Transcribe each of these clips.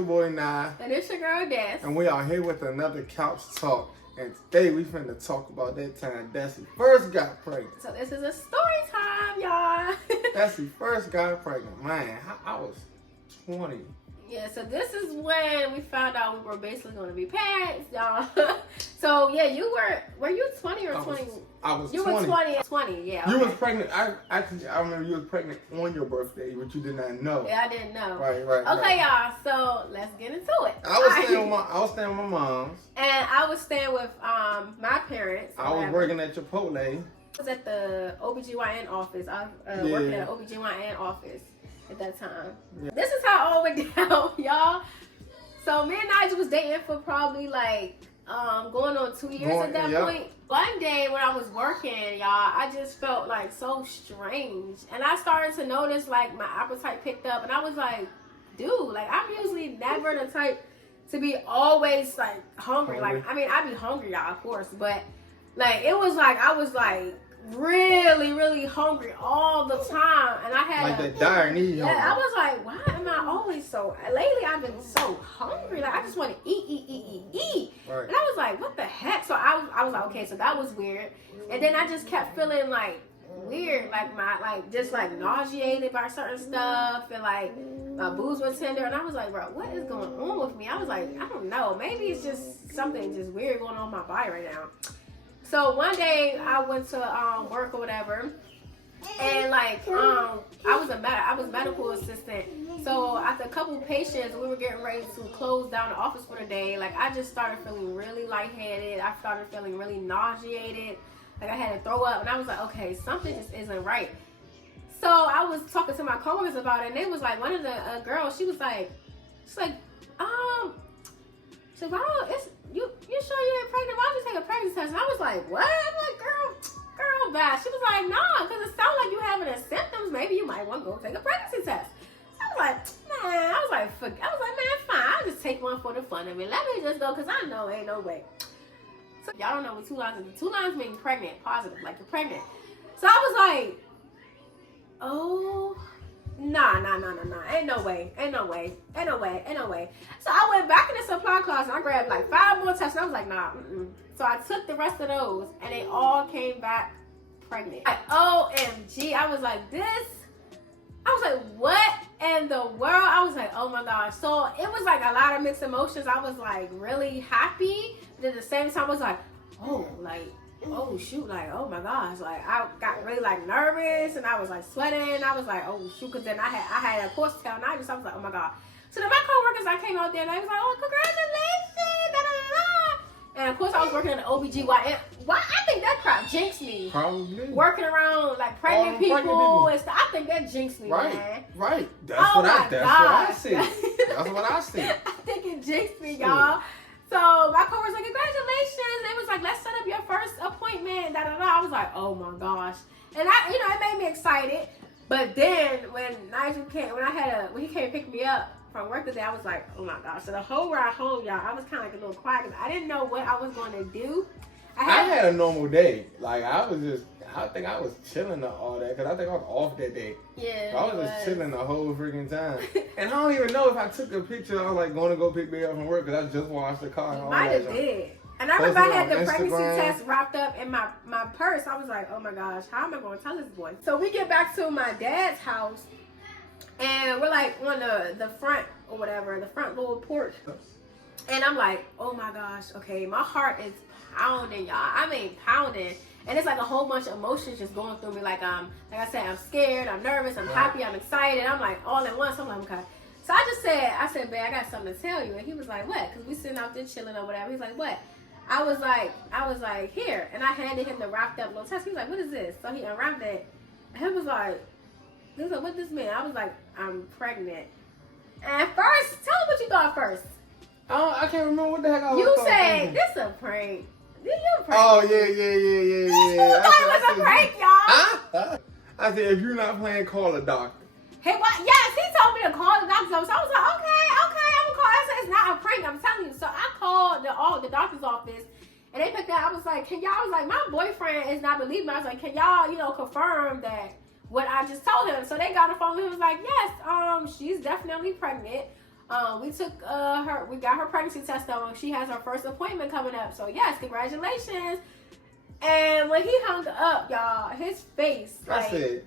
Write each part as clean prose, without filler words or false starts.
your boy Nye. And it's your girl Des. And we are here with another Couch Talk. And today we finna talk about that time Desi first got pregnant. So this is a story time, y'all. Desi first got pregnant. Man, I was 20. Yeah, so this is when we found out we were basically going to be parents, y'all. So yeah, were you 20 or 20? I was 20. You were 20, yeah. Okay. You was pregnant. I remember you was pregnant on your birthday, but you did not know. Yeah, I didn't know. Right. Okay, y'all. So let's get into it. I was staying with my mom's. And I was staying with my parents. I was working at Chipotle. I was at the OBGYN office. I was working at an OBGYN office at that time. Yeah. This is how it all went down, y'all. So me and Nigel was dating for probably like going on 2 years at that point. One day when I was working, y'all, I just felt like so strange. And I started to notice like my appetite picked up. And I was like, dude, like I'm usually never the type to be always like hungry. Like, I mean, I be hungry, y'all, of course. But like, it was like, I was like really hungry all the time. And I had like that dire need. Yeah, I was like, why am I always so, lately I've been so hungry. Like, I just want to eat. Right. And I was like, what the heck? So I was like, okay, so that was weird. And then I just kept feeling like weird, like just like nauseated by certain stuff, and like my boobs were tender. And I was like, bro, what is going on with me? I was like, I don't know. Maybe it's just something just weird going on in my body right now. So one day I went to work or whatever, and like I was medical assistant. So after a couple of patients, we were getting ready to close down the office for the day. Like I just started feeling really lightheaded. I started feeling really nauseated. Like I had to throw up, and I was like, okay, something just isn't right. So I was talking to my coworkers about it, and it was like one of the girls. She was like, so you sure you ain't pregnant? Why don't you take a pregnancy test? And I was like, what? I'm like, girl, bad. She was like, nah, because it sounds like you having the symptoms. Maybe you might want to go take a pregnancy test. I was like, man, man, fine. I'll just take one for the fun of it. Let me just go, because I know ain't no way. So y'all don't know what 2 lines is. 2 lines mean pregnant, positive, like you're pregnant. So I was like, oh, nah. Ain't no way. So I went back in the supply closet and I grabbed like 5 more tests. And I was like, nah. So I took the rest of those and they all came back pregnant. Like, OMG. I was like, what in the world? I was like, oh my gosh. So it was like a lot of mixed emotions. I was like really happy, but at the same time I was like, oh shoot, like, oh my gosh, like I got really like nervous and I was like sweating. I was like, oh shoot, because then I had a course to tell Nigel, so I was like, oh my god. So then my coworkers, I came out there and they was like, oh, congratulations, da, da, da. And of course I was working at the OBGYN. Why? I think that crap jinxed me. Probably. Working around like pregnant people and stuff. I think that jinxed me, man. Right. That's what I see. That's what I see. I think it jinxed me, y'all. So my coworkers like, congratulations. They was like, let's set up your first appointment. Da da da. I was like, oh my gosh. And it made me excited. But then when Nigel came, when he came to pick me up from work today, I was like, oh my gosh. So the whole ride home, y'all, I was kind of like a little quiet because I didn't know what I was going to do. I had a normal day. Like I think I was chilling all that because I think I was off that day. Yeah. So I was just chilling the whole freaking time. And I don't even know if I took a picture. I was like going to go pick me up from work because I just washed the car. You might have did. And I remember I had the pregnancy test wrapped up in my purse. I was like, oh my gosh, how am I going to tell this boy? So we get back to my dad's house, and we're like on the front or whatever, the front little porch. And I'm like, oh my gosh, okay, my heart is pounding, y'all. I mean, pounding. And it's like a whole bunch of emotions just going through me. Like I said, I'm scared, I'm nervous, I'm happy, I'm excited. I'm like all at once. I'm like, okay. So I said, babe, I got something to tell you. And he was like, what? Because we sitting out there chilling or whatever. He's like, what? I was like, here. And I handed him the wrapped up little test. He was like, what is this? So he unwrapped it. And he was like, what this mean? I was like, I'm pregnant. And first, tell him what you thought first. I can't remember what the heck I was You said, this a prank. You prank. Oh, yeah. You thought it was a prank, y'all. I said, if you're not playing, call a doctor. Hey, what? Yes, he told me to call the doctor's office. So I was like, okay, I'm gonna call. I said, it's not a prank, I'm telling you. So I called the doctor's office, and they picked up. I was like, my boyfriend is not believing me. I was like, can y'all, confirm that what I just told him? So they got on the phone. He was like, yes, she's definitely pregnant. we got her pregnancy test done. She has her first appointment coming up. So yes, congratulations. And when he hung up, y'all, his face, like, That's it.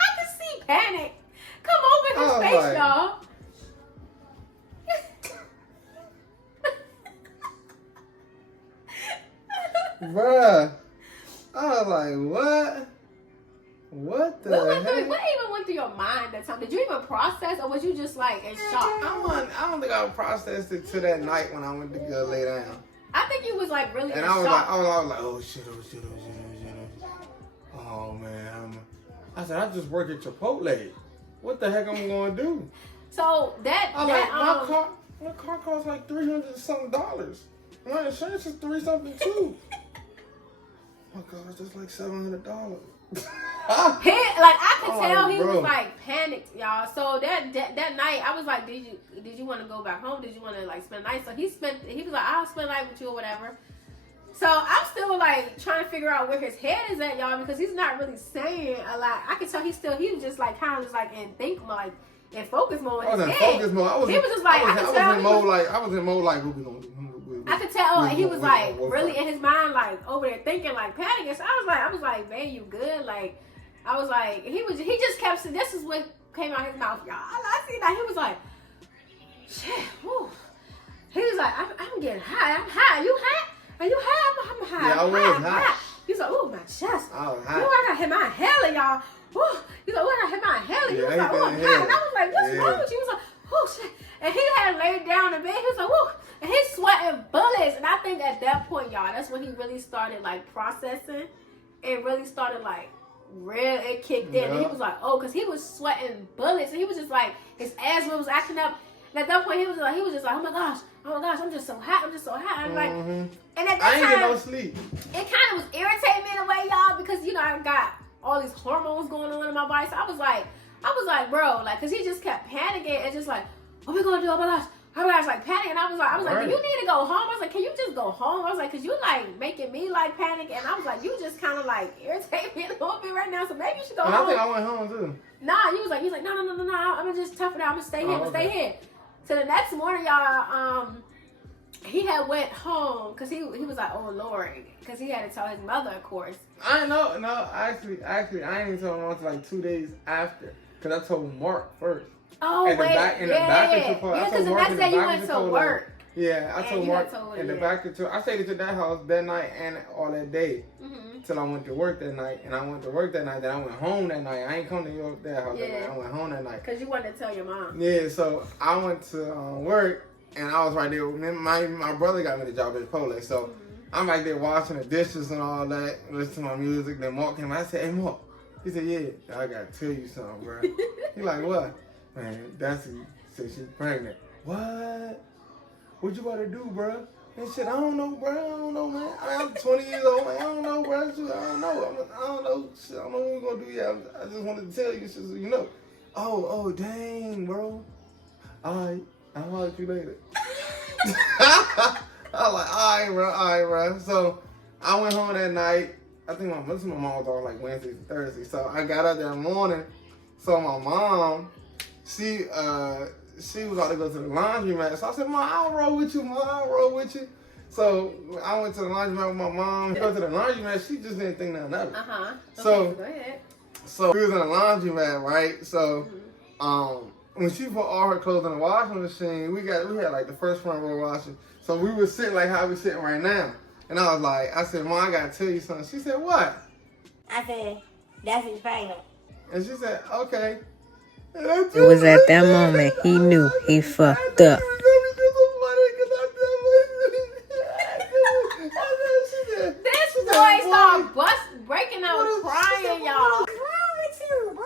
I could see panic come over his face, y'all. Bruh. I was like, what? What the heck? What even went through your mind that time? Did you even process, or was you just like in shock? I don't think I processed it till that night when I went to go lay down. I think you was like really and in I was shock. Like, I was like, oh shit. Oh man, I said, I just work at Chipotle. What the heck I'm gonna do? So my car costs like $300 and something. My insurance is $3 something too. My car is just like $700. I could tell he was like panicked, y'all. So that night, I was like, did you want to go back home? Did you want to like spend the night? So he was like, I'll spend the night with you or whatever. So I'm still like trying to figure out where his head is at, y'all, because he's not really saying a lot. I could tell he was just like kind of just like in think mode, in focus mode. I was in focus mode. He was just like, I was in mode like, what we gonna do? I could tell he was like really in his mind, like over there thinking, like panicking. So I was like, man, you good? Like, I was like, he just kept saying, this is what came out his mouth, y'all. I see that he was like, shit, whew. He was like, I'm getting high. I'm high. You high? Are you high? I'm high. Yeah, I was high. He was like, oh, my chest. I was high. Ooh, I got hit my inhaler, y'all. Ooh. He was like, oh, I got hit my inhaler. He was like, oh, I'm high. And I was like, what's wrong with you? He was like, oh, shit. And he had laid down in bed. He was like, whoa. And he's sweating bullets. And I think at that point, y'all, that's when he really started, like, processing. And really started, like, it kicked in. And he was like, oh, because he was sweating bullets. And he was just like, his asthma was acting up. And at that point, he was just like, oh my gosh, I'm just so hot. I'm like, and at that I ain't time, get no sleep. It kind of was irritating me in a way, y'all, because, you know, I got all these hormones going on in my body. So I was like, bro, like, because he just kept panicking and just like, what we gonna do? Oh my gosh, like panicking. And I was like, do you need to go home? I was like, can you just go home? I was like, because you like making me like panic. And I was like, you just kind of like irritate me a little bit right now. So maybe you should go home. I think I went home too. Nah, he's like, no, I'm gonna just tough it out. I'm gonna stay here. So the next morning, y'all, he had went home because he was like, oh Lord, because he had to tell his mother, of course. I know, no, actually, I ain't even told him until like 2 days after, because I told Mark first. Oh, wait, yeah, because the next day you went to work. Yeah, I told Mark in the back of I stayed at that house that night and all that day till I went to work that night. And I went to work that night, then I went home that night. I ain't come to your that house that night. I went home that night. Because you wanted to tell your mom. Yeah, so I went to work and I was right there. My brother got me the job at Chipotle, so I'm right there washing the dishes and all that, listening to my music. Then Mark came. I said, hey Mark. He said, yeah, I gotta tell you something, bro. He like, what? Man, Dassy said she's pregnant. What? What you about to do, bro? And shit, I don't know, bro. I don't know, man. I'm 20 years old, man. I don't know, bro. I don't know. I don't know. Shit, I don't know what we're gonna do yet. I just wanted to tell you, shit, so you know. Oh, dang, bro. All right, I'll holler at you later. I was like, all right, bro. So I went home that night. I think my mom was on like Wednesday and Thursday. So I got up that morning. So my mom, she was about to go to the laundromat. So I said, Mom, I'll roll with you, So I went to the laundromat with my mom. Go to the laundromat, she just didn't think nothing of it. So, go ahead. So we was in the laundromat, right? So when she put all her clothes in the washing machine, we had like the first front row washing. So we were sitting like how we sitting right now. And I said, Mom, I gotta tell you something. She said, what? I said, that's his pregnant. And she said, okay. It was at that moment he knew he fucked up. This boy started breaking out crying, y'all. What's wrong with you, boy?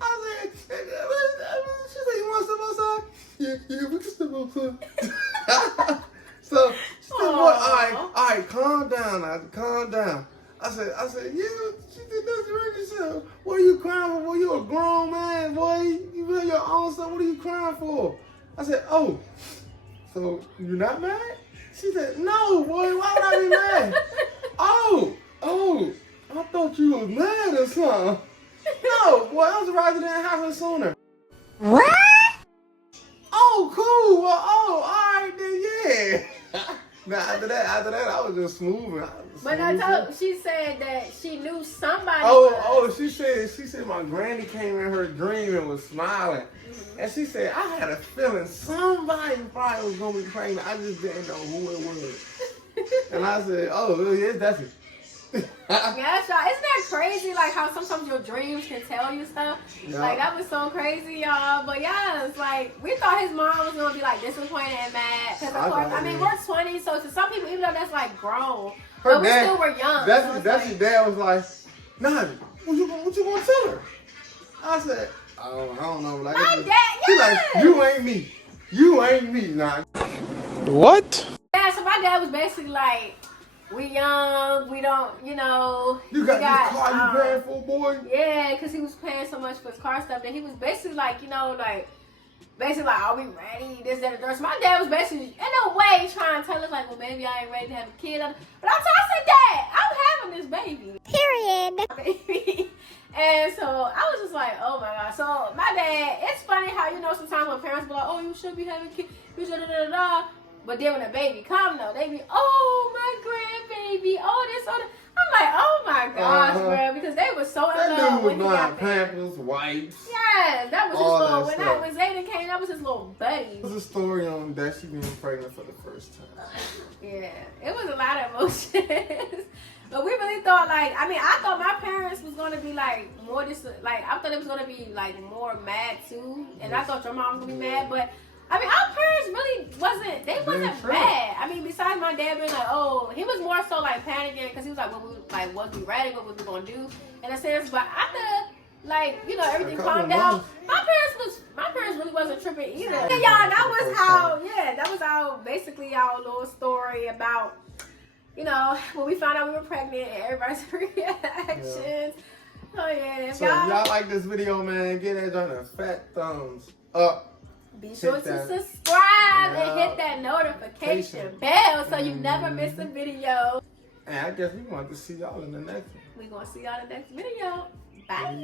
I said, she said, you want to step outside? Yeah, we can step outside. So she said, all right, calm down. I said, yeah, she did this right yourself. What are you crying for? Boy, you a grown man, boy. You know your own son. What are you crying for? I said, oh, so you're not mad? She said, no, boy, why would I be mad? Oh, I thought you was mad or something. No, boy, I was surprised it didn't happen sooner. What? Oh, cool. Well, all right then, yeah. Now after that, I was just smooth. But I told she said that she knew somebody. She said my granny came in her dream and was smiling, and she said I had a feeling somebody probably was gonna be pregnant. I just didn't know who it was. And I said, oh, yeah, that's it. Yeah, y'all. Isn't that crazy? Like how sometimes your dreams can tell you stuff. Yeah. Like that was so crazy, y'all. But yeah, it's like we thought his mom was gonna be like disappointed and mad. Cause of course, I mean we're 20, so to some people, even though that's like grown, but we still were young. That's your dad was like, nah, what you gonna tell her? I said, I don't know. Like, my dad, he like, you ain't me, nah. What? Yeah, so my dad was basically like, we young, we don't, you know. You got this car you paying for, boy? Yeah, because he was paying so much for his car stuff. Then he was basically like, you know, like, are we ready? This, that, and the third. So my dad was basically, in a way, trying to tell us, like, well, maybe I ain't ready to have a kid. But I said, Dad, I'm having this baby. Period. Baby. And so I was just like, oh my God. So my dad, it's funny how, you know, sometimes when parents be like, oh, you should be having a kid. You should, da-da-da-da. But then when the baby come, though, they be, oh, my grandbaby, oh, this, oh, that. I'm like, oh, my gosh, bro, because they were so in love when he got there. Pampers, wipes. Yes, that was his little, when Zayden came, that was his little buddy. There's a story on that she being pregnant for the first time. Yeah, it was a lot of emotions. But we really thought, like, I mean, I thought my parents was going to be, like, more, I thought it was going to be, like, more mad, too. And I thought your mom was going to be mad, but I mean, our parents really wasn't mad. I mean, besides my dad being like, oh, he was more so like panicking because he was like, was we ready? What was we gonna do? In a sense, but after, like, you know, everything calmed down, my parents really wasn't tripping either. Yeah, y'all, that was our basically our little story about, you know, when we found out we were pregnant and everybody's reactions. Yeah. Oh yeah. So if y'all like this video, man, get that on a fat thumbs up. Be sure to subscribe and hit that notification bell so you never miss a video. And I guess we want to see y'all in the next one. We're going to see y'all in the next video. Bye.